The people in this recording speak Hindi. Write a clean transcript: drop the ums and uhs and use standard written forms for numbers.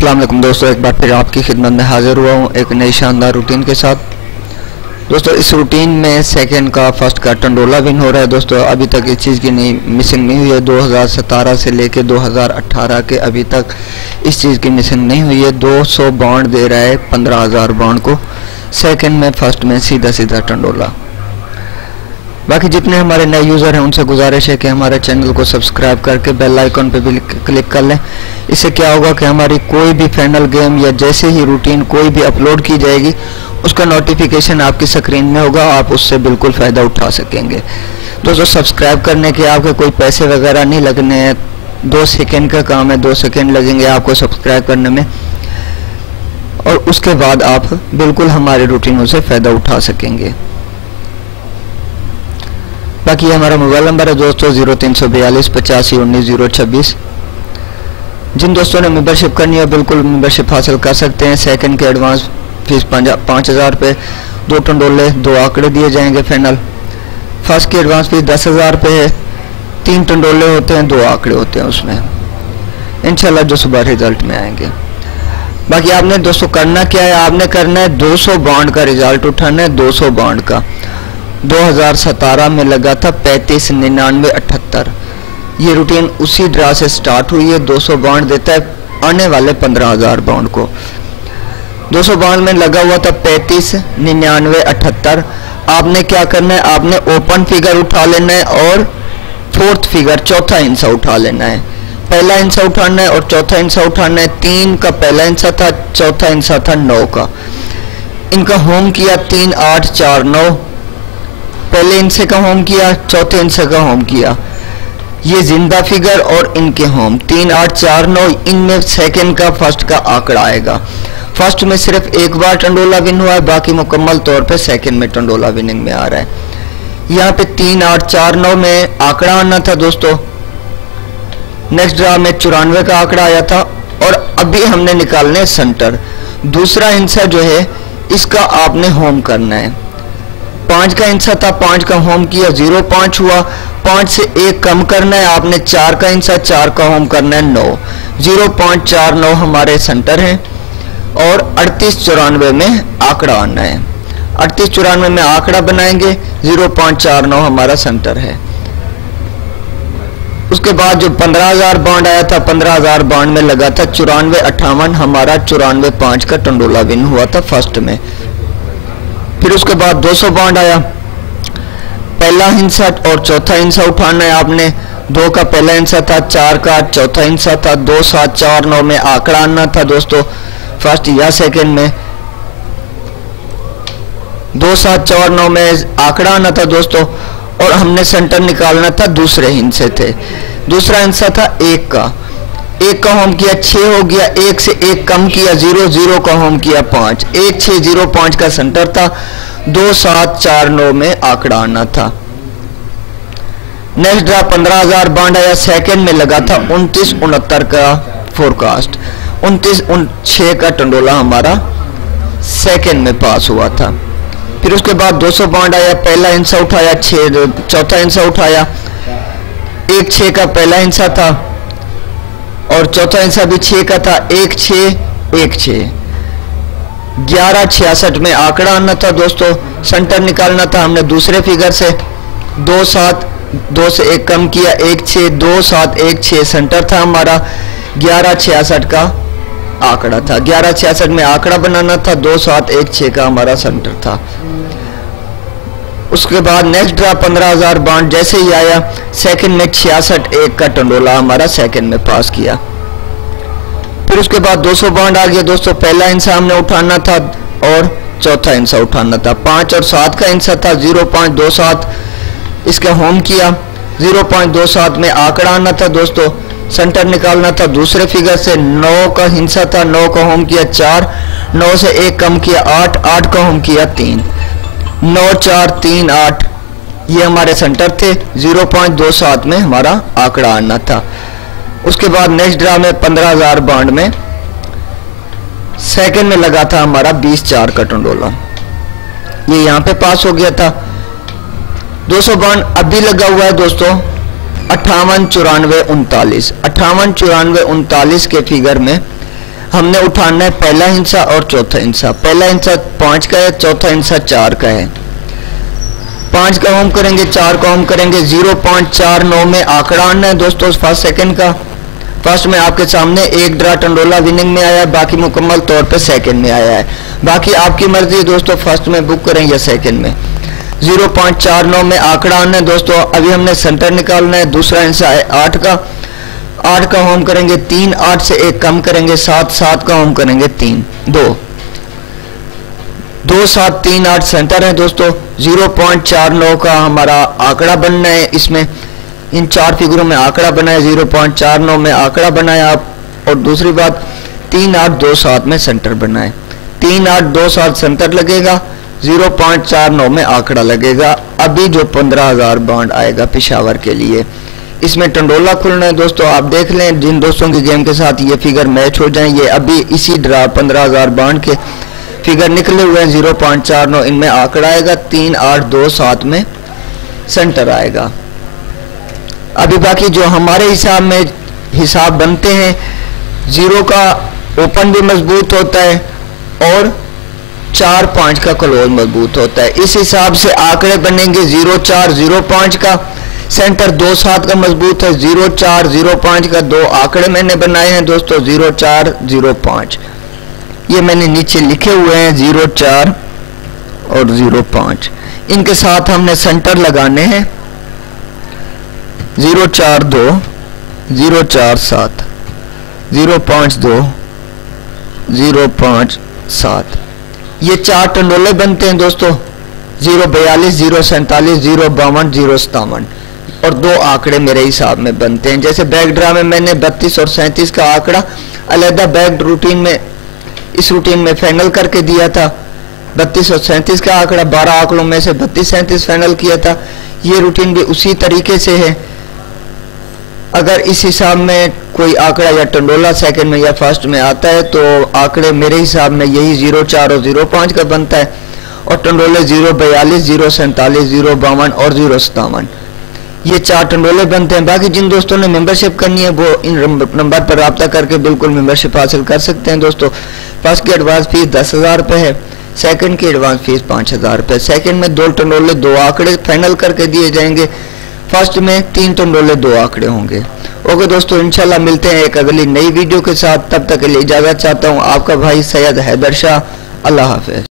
अस्सलाम वालेकुम दोस्तों, एक बार फिर आपकी खिदमत में हाजिर हुआ हूँ एक नई शानदार रूटीन के साथ। दोस्तों इस रूटीन में सेकंड का फर्स्ट का टंडोला विन हो रहा है। दोस्तों अभी तक इस चीज़ की मिसिंग नहीं हुई है। 2017 से लेके 2018 के अभी तक इस चीज़ की मिसिंग नहीं हुई है। 200 बॉन्ड दे रहा है 15,000 बॉन्ड को सेकंड में, फर्स्ट में सीधा सीधा टंडोला। बाकी जितने हमारे नए यूज़र हैं उनसे गुजारिश है कि हमारे चैनल को सब्सक्राइब करके बेल आइकन पे भी क्लिक कर लें। इससे क्या होगा कि हमारी कोई भी फाइनल गेम या जैसे ही रूटीन कोई भी अपलोड की जाएगी उसका नोटिफिकेशन आपकी स्क्रीन में होगा, आप उससे बिल्कुल फ़ायदा उठा सकेंगे। दोस्तों सब्सक्राइब करने के आपके कोई पैसे वगैरह नहीं लगने हैं, 2 सेकेंड का काम है, 2 सेकेंड लगेंगे आपको सब्सक्राइब करने में और उसके बाद आप बिल्कुल हमारे रूटीनों से फ़ायदा उठा सकेंगे। बाकी हमारा मोबाइल नंबर है दोस्तों 0342 85 19 026। जिन दोस्तों ने मेंबरशिप करनी है बिल्कुल मेंबरशिप हासिल कर सकते हैं। सेकंड के एडवांस फीस 5,000 रुपये, 2 टंडोले 2 आंकड़े दिए जाएंगे फाइनल। फर्स्ट की एडवांस फीस 10,000 रुपये है, 3 टंडोले होते हैं, 2 आंकड़े होते हैं उसमें, इंशाल्लाह जो सुबह रिजल्ट में आएंगे। बाकी आपने दोस्तों करना क्या है, आपने करना है 200 बॉन्ड का रिजल्ट उठाना है। 200 बॉन्ड का 2017 में लगा था 35 99 78। ये रूटीन उसी ड्रा से स्टार्ट हुई है। 200 बॉन्ड देता है आने वाले 15,000 बॉन्ड को। 200 बॉन्ड में लगा हुआ था 35 99 78। आपने क्या करना है, आपने ओपन फिगर उठा लेना है और फोर्थ फिगर चौथा हिस्सा उठा लेना है। पहला हिस्सा उठाना है और चौथा हिस्सा उठाना है। 3 का पहला हिस्सा था, चौथा हिस्सा था 9 का। इनका होम किया 3 8 4 9। पहले हिस्से का होम किया, चौथे हिस्से का होम किया। ये जिंदा फिगर और इनके होम 3 8 4 9। इनमें सेकंड का फर्स्ट का आंकड़ा आएगा। फर्स्ट में सिर्फ एक बार टंडोला विन हुआ है, बाकी मुकम्मल तौर पे सेकंड में टंडोला विनिंग में आ रहा है। यहाँ पे 3 8 4 9 में आंकड़ा आना था दोस्तों। नेक्स्ट ड्रा में 94 का आंकड़ा आया था और अभी हमने निकालने सेंटर। दूसरा हिस्सा जो है इसका आपने होम करना है। 5 का हिस्सा था, 5 का होम किया, 0.5 हुआ। 5 से 1 कम करना है आपने। 4 का हिस्सा, 4 का होम करना है 9। 0.49 हमारे सेंटर हैं और 3894 में आंकड़ा आना है। 3894 में आंकड़ा बनाएंगे, 0.49 हमारा सेंटर है। उसके बाद जो 15,000 बॉन्ड आया था, 15,000 बॉन्ड में लगा था 94 58। हमारा 94 5 का टंडोला विन हुआ था फर्स्ट में। फिर उसके बाद 200 बॉन्ड आया। पहला हिस्सा और चौथा हिस्सा उठाना है आपने। 2 का पहला हिस्सा था, 4 का चौथा हिस्सा था, 2 7 4 9 में आंकड़ा आना था दोस्तों फर्स्ट या सेकंड में। 2 7 4 9 में आंकड़ा आना था दोस्तों और हमने सेंटर निकालना था दूसरे हिस्से थे। दूसरा हिस्सा था 1 का। 1 का होम किया 6 हो गया। 1 से 1 कम किया 0 0 का होम किया 5। 1 6 0 5 का सेंटर था। 2 7 4 9 में आंकड़ा आना था। नेक्स्ट ड्रा 15,000 बॉन्ड आया। सेकंड में लगा था 29 69 का फोरकास्ट। 29 6 का टंडोला हमारा सेकंड में पास हुआ था। फिर उसके बाद 200 बॉन्ड आया। पहला हिस्सा उठाया 6, चौथा हिस्सा उठाया। 1 6 का पहला हिस्सा था और चौथा हिस्सा भी 6 का था। 1 6 1 6। 11 66 में आंकड़ा आना था दोस्तों। सेंटर निकालना था हमने दूसरे फिगर से। 2 7 2 से 1 कम किया 1 6 2 7 1 6 सेंटर था हमारा। 11 66 का आंकड़ा था। 11 66 में आंकड़ा बनाना था। 2 7 1 6 का हमारा सेंटर था। उसके बाद नेक्स्ट ड्रा 15,000 बॉन्ड जैसे ही आया सेकंड में 66 1 का टंडोला हमारा सेकंड में पास किया। फिर उसके बाद 200 बॉन्ड आ गया दोस्तों। पहला हिस्सा हमने उठाना था और चौथा हिस्सा उठाना था। 5 और 7 का हिस्सा था। 0.27 इसका होम किया। 0.27 में आंकड़ा आना था दोस्तों। सेंटर निकालना था दूसरे फिगर से। 9 का हिस्सा था। 9 का होम किया 4। 9 से 1 कम किया 8। 8 का होम किया 3। 9 4 3 8 ये हमारे सेंटर थे। 0.27 में हमारा आंकड़ा आना था। उसके बाद नेक्स्ट ड्रा में 15,000 बॉन्ड में सेकंड में लगा था हमारा 20 4 का टंडोला। ये यहाँ पे पास हो गया था। 200 बॉन्ड अभी लगा हुआ है दोस्तों 58 94 39। 58 94 39 के फिगर में हमने उठाना है पहला हिस्सा और चौथा हिस्सा। पहला हिस्सा 5 का है, चौथा हिस्सा 4 का है। 5 का हम करेंगे, 4 का हम करेंगे। 0.49 में आंकड़ा आना है दोस्तों फर्स्ट सेकंड का। फर्स्ट में आपके सामने एक ड्रा टंडोला विनिंग में आया है, बाकी मुकम्मल तौर पे सेकंड में आया है। बाकी आपकी मर्जी है दोस्तों, फर्स्ट में बुक करें या सेकंड में। 0.49 में आंकड़ा आना है दोस्तों। अभी हमने सेंटर निकालना है। दूसरा हिस्सा है 8 का। 8 का हम करेंगे 3, 8 से 1 कम करेंगे 7, 7 का हम करेंगे 3, 2, 2, 7, 3, 8 सेंटर है दोस्तों। 0.49 का हमारा आंकड़ा बनना है। इसमें इन 4 फिगरों में आंकड़ा बना है। 0.49 में आंकड़ा बनाया आप। और दूसरी बात 3, 8, 2, 7 में सेंटर बना है। 3, 8, 2, 7 सेंटर लगेगा, 0.49 में आंकड़ा लगेगा। अभी जो 15,000 बॉन्ड आएगा पेशावर के लिए, इसमें टंडोला खुलना है दोस्तों। आप देख लें जिन दोस्तों की गेम के साथ ये फिगर मैच हो जाए, ये अभी इसी ड्रा 15,000 बॉन्ड के फिगर निकले हुए हैं। 0.49 इनमें आंकड़ा आएगा, 3, 8, 2, 7 में सेंटर आएगा। अभी बाकी जो हमारे हिसाब में हिसाब बनते हैं, 0 का ओपन भी मजबूत होता है और 4, 5 का क्लोज मजबूत होता है। इस हिसाब से आंकड़े बनेंगे। 0, 4, 0, 5 का सेंटर 2, 7 का मजबूत है। 0, 4, 0, 5 का 2 आंकड़े मैंने बनाए हैं दोस्तों। 0, 4, 0, 5 ये मैंने नीचे लिखे हुए हैं। 0, 4 और 0, 5 इनके साथ हमने सेंटर लगाने हैं। 0, 4, 2, 0, 4, 7, 0, 5, 2, 0, 5, 7 ये 4 टंडोले बनते हैं दोस्तों। 0, 42, 0, 47, 0, 52, 0, 57 और 2 आंकड़े मेरे हिसाब में बनते हैं। जैसे बैक ड्रा में मैंने 32 और 37 का आंकड़ा अलहदा बैक रूटीन में इस रूटीन में फाइनल करके दिया था। 32 और 37 का आंकड़ा 12 आंकड़ों में से 32, 37 फाइनल किया था। ये रूटीन भी उसी तरीके से है। अगर इस हिसाब में कोई आंकड़ा या टंडोला सेकंड में या फर्स्ट में आता है तो आंकड़े मेरे हिसाब में यही 0, 4 और 0, 5 का बनता है। और टंडोले 0, 42, 0, 47, 0, 52 और 0, 57 ये 4 टंडोले बनते हैं। बाकी जिन दोस्तों ने मेंबरशिप करनी है वो इन नंबर पर रब्ता करके बिल्कुल मेंबरशिप हासिल कर सकते हैं दोस्तों। फर्स्ट की एडवांस फीस 10,000 रुपये है, सेकंड की एडवांस फीस 5,000 रुपये। सेकंड में 2 टंडोले 2 आंकड़े फाइनल करके दिए जाएंगे। फर्स्ट में 3 टंडोले 2 आंकड़े होंगे। ओके दोस्तों, इंशाल्लाह मिलते हैं एक अगली नई वीडियो के साथ। तब तक के लिए इजाज़त चाहता हूँ। आपका भाई सैयद हैदर शाह। अल्लाह हाफिज़।